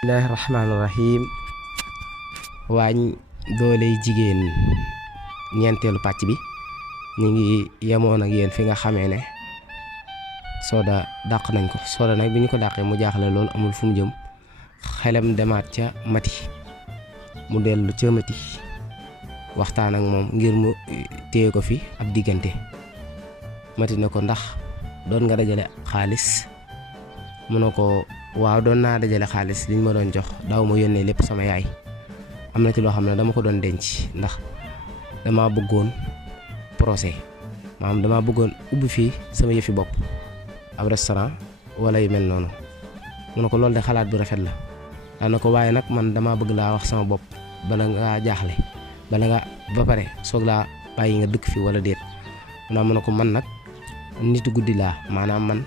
Bismillahirrahmanirrahim. Waañ dooley jigéen ñeenteelu pàcc bi ñu ngi yemoon ak yéen fi nga xamee ne Soda dàq nañ ko. Soda nag bi ñu ko dàqee mu jaaxle lool, amul fu mu jëm, xelam demaat ca Mati. mu dellu ca Mati waxtaan ak moom ngir mu téye ko fi ab diggante. Mati ne ko ndax doon nga dajale xaalis? mu ne ko waaw, doon naa dajale xaalis. liñ ma doon jox daaw ma yónnee lépp sama yaay. am na ci loo xam ne dama ko doon denc ndax dama bëggoon procès, maanaam dama bëggoon ubbi fii sama yëfi bopp, ab restaurant wala yu mel noonu. mu ne ko loolu de xalaat bu rafet la. daan na ko waaye nag man dama bëgg laa wax sama bopp bala ngaa jaaxle, bala nga ba pare soog laa bàyyi nga dëkk fi wala déet. mu ne ko man nag nitu guddi laa, maanaam man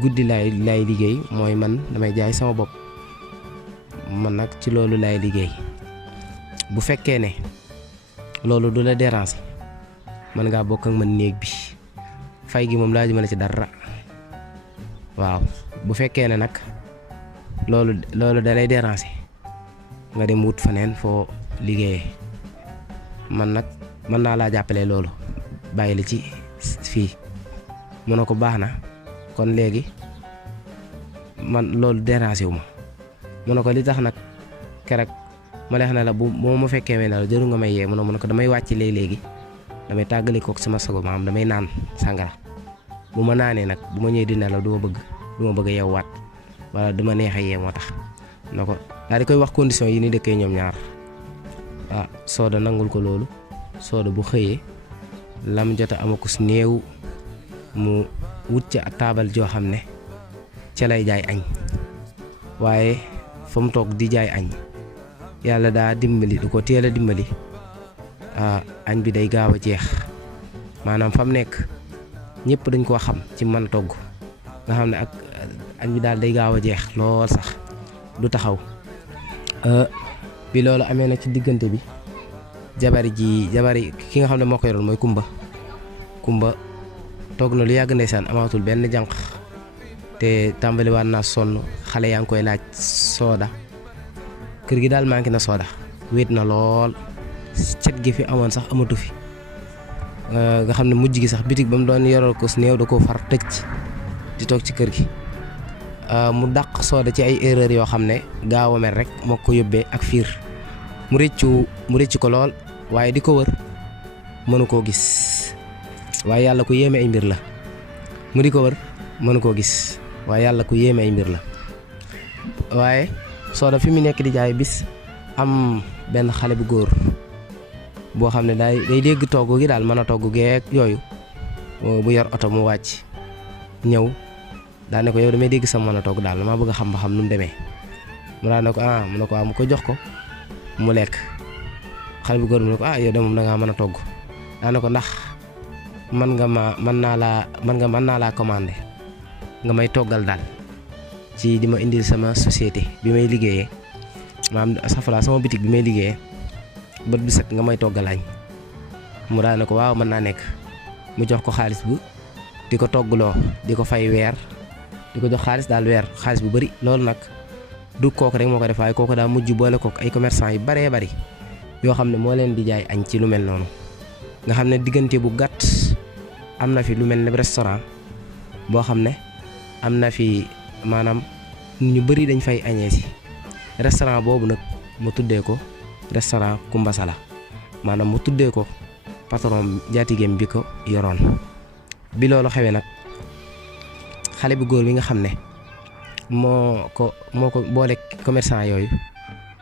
guddi laay liggéey, mooy man damay jaay sama bopp. man nag ci loolu laay liggéey. bu fekkee ne loolu du la déranger mën ngaa bokk ak man néeg bi, fay gi moom laajuma la ci dara. waaw bu fekkee ne nag loolu da lay déranger nga dem wut faneen foo liggéeyee, man nag mën naa laa jàppale loolu, bàyyi la ci fii. mu ne ko baax na, kon léegi man loolu déranger wu ma. mu ne ko li tax nag keroog ma leex na la bu ma fekkee ne la jëru nga may yee. mu ne ko damay wàcc léegi damay tàggale kook sama sago, maanaam damay naan sàngara. bu ma naanee nag bu ma ñëwee di nelaw du ma bëgg a yeewaat wala du ma neex a yee, moo tax. na ko daal di koy wax condition yi ni dëkkee ñoom ñaar. Soda nangul ko loolu. Soda bu xëyee lam jota amakus néew mu wut ca taabal joo xam ne ca lay jaay añ, waaye fa mu toog di jaay añ yàlla daa dimbali, du ko teel a dimbali. añ bi day gaaw a jeex, maanaam fa mu nekk ñëpp dañ koo xam ci mën togg, nga xam ne ak añ bi daal day gaaw a jeex lool sax du taxaw. bi loolu amee na ci diggante bi jabari ki nga xam ne moo ko yoroon mooy Kumba toog na lu yàgg ndeysaan, amaatul benn jànq te tàmbaliwaat naa sonn. xale yaa ngi koy laaj Soda, kër gi daal manqué na Soda, wéet na lool, cet gi fi amoon sax amatu fi. nga xam ne mujj gi sax bitig ba mu doon yoral ko néew da koo far tëj di toog ci kër gi. mu dàq Soda ci ay erreur yoo xam ne gaaw a mer rek moo ko yóbbee ak fiir. mu rëccu ko lool, waaye di ko wër mënu koo gis, waaye yàlla ku yéeme ay mbir la. mu di ko wër mënu koo gis, waaye yàlla ku yéeme ay mbir la. waaye Soda fi mu nekk di jaay bis am benn xale bu góor boo xam ne day dégg togg gi daal, mën a togg geek yooyu, bu yor oto mu wàcc ñëw daa ne ko yow damay dégg sa mën a togg daal, dama bëgg a xam ba xam nu mu demee. mu daal ne ko mu ne ko mu ko jox ko mu lekk. xale bu góor mu ne ko yow de moom da ngaa mën a togg. daa ne ko ndax mën naa laa commandé nga may toggal daal ci di ma indil sama société bi may liggéeyee, maanaam sama bitig bi may liggéeyee, bët bi set nga may toggal añ. mu daal ne ko waaw mën naa nekk. mu jox ko xaalis bu di ko toggloo, di ko fay weer, di ko jox xaalis daal weer, xaalis bu bari. loolu nag du kooku rek moo ko def, waaye kooku daa mujj boole kook ay commerçant yu baree bari yoo xam ne moo leen di jaay añ ci lu mel noonu. nga xam ne diggante bu gàtt am na fi lu mel ne restaurant boo xam ne am na fi, maanaam ñu bari dañ fay añee si. restaurant boobu nag mu tuddee ko restaurant Kumba Sala, maanaam mu tuddee ko patron jaatigéem bi ko yoroon. bi loolu xewee nag xale bu góor bi nga xam ne moo ko boole commerçant yooyu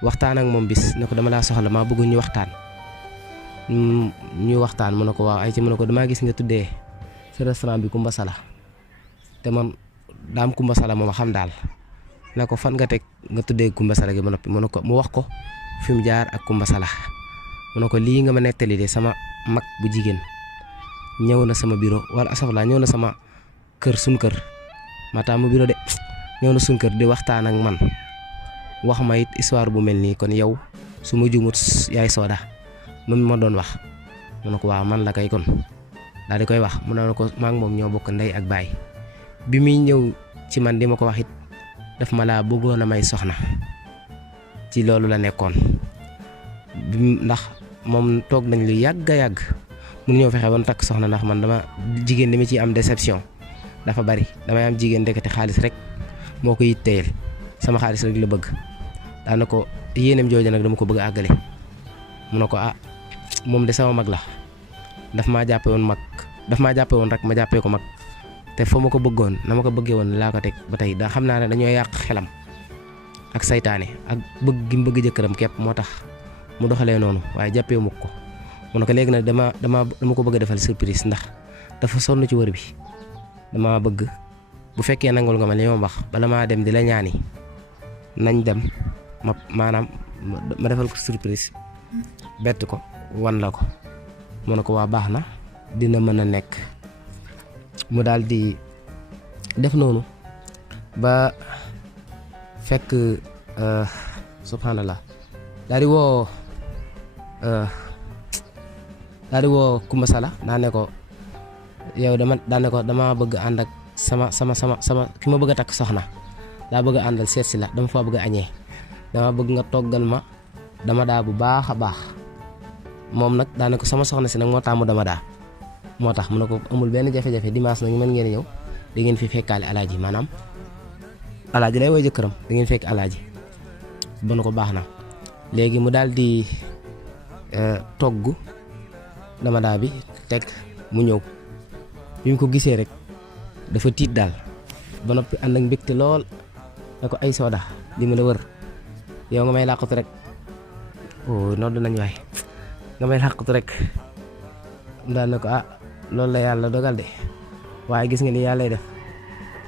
waxtaan ak moom bis ne ko dama laa soxla, maa bëgg ñu waxtaan. mu ne ko waaw ay ci. mu ne ko damaa gis nga tuddee sa restaurant bi Kumba Sala, te man daam Kumba Sala moom xam daal. ne ko fan nga teg nga tuddee Kumba Sala gi ba noppi. mu wax ko fi mu jaar ak Kumba Sala. mu ne ko lii nga ma nettali de sama mag bu jigéen ñëw na sama bureau, wala asafla ñëw na sama kër, suñ kër maanaam bureau de ñëw na suñ kër di waxtaan ak man, wax ma it histoire bu mel nii. kon yow su ma jumut yaay Soda moom ma doon wax. mu ne ko waaw man la kay. kon daal di koy wax. mu ne ko maa ngi moom ñoo bokk ndey ak baay. bi muy ñëw ci man di ma ko wax it daf ma laa bëggoon a may soxna ci loolu la nekkoon ndax moom toog nañ lu yàgg a yàgg mun ñoo fexe ba takk soxna ndax man dama jigéen dama ciy am déception dafa bari damay am jigéen ndekete xaalis rek moo ko yitteel sama xaalis rek la bëgg daana ko yéeneem jooju nag dama ko bëgg a àggale mu ne ko moom de sama mag la daf maa jàppe woon rek ma jàppee ko mag te fa ma ko bëggoon na ma ko bëggee woon laa ko teg ba tey da xam naa ne dañoo yàq xelam ak saytaane ak bëgg gi mu bëgg jëkkëram képp moo tax mu doxalee noonu waaye jàppee mu ko mu ne ko léegi nag dama ko bëgg a defal surprise ndax dafa sonn ci wër bi dama bëgg bu fekkee nangul nga ma li ma wax bala maa dem di la ñaani nañ dem maanaam ma defal ko surprise bett ko wan la ko mu ne ko waa baax na dina mën a nekk mu daal di def noonu ba fekk subhanallah daal di woo Kumba Sala daa ne ko yow dama bëgg ànd ak sama ki ma bëgg a takk soxna daa bëgg a àndal seet si la dama fa bëgg a añee dama bëgg nga toggal ma dama daa bu baax a baax moom nag daa ne ko sama soxna si nag moo taamu dama daa moo tax mu ne ko amul benn jafe-jafe dimanche nag mën ngeen ñëw da ngeen fi fekkaale alaaji maanaam alaaji lay woy jëkkëram da ngeen fekk alaaji ba na ko baax na léegi mu daal di togg dama daa bi teg mu ñëw bi mu ko gisee rek dafa tiit daal ba noppi ànd ak mbégte lool ne ko ay Soda li ma la wër yow nga may làqatu rek nodd nañ waay nga may làqatu rek daal ne ko loolu la yàlla dogal de waaye gis nga ni yàlla lay def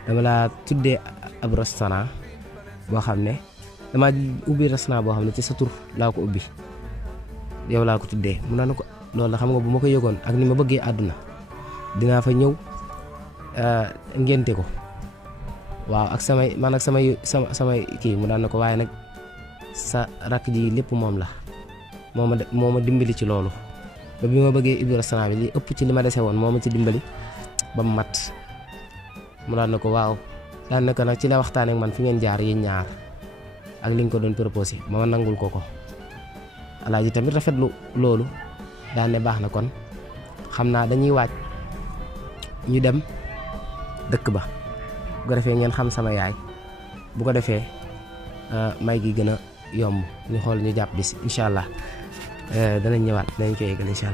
dama laa tuddee ab restaurant boo xam ne dama ubbi restaurant boo xam ne ci sa tur laa ko ubbi yow laa ko tuddee mu naan ko loolu la xam nga bu ma ko yëgoon ak ni ma bëggee àdduna dinaa fa ñëw ngénte ko waaw ak samay kii mu daan na ko waaye nag sa rakk ji lépp moom la moo ma dimbali ci loolu ba bi ma bëggee ubbi restaurant bi li ëpp ci li ma dese woon moo ma ci dimbali ba mu mat mu daan na ko waaw daan na ko nag ci la waxtaan ak man fi ngeen jaar yéen ñaar ak li nga ko doon proposé ma nangul ko alaaji tamit rafetlu loolu daan ne baax na kon xam naa dañuy waaj ñu dem dëkk ba bu ko defee ngeen xam sama yaay bu ko defee may gi gën a yomb ñu xool ñu jàpp bis incha allah danañ ñëwaat danañ ko yeggal incha allah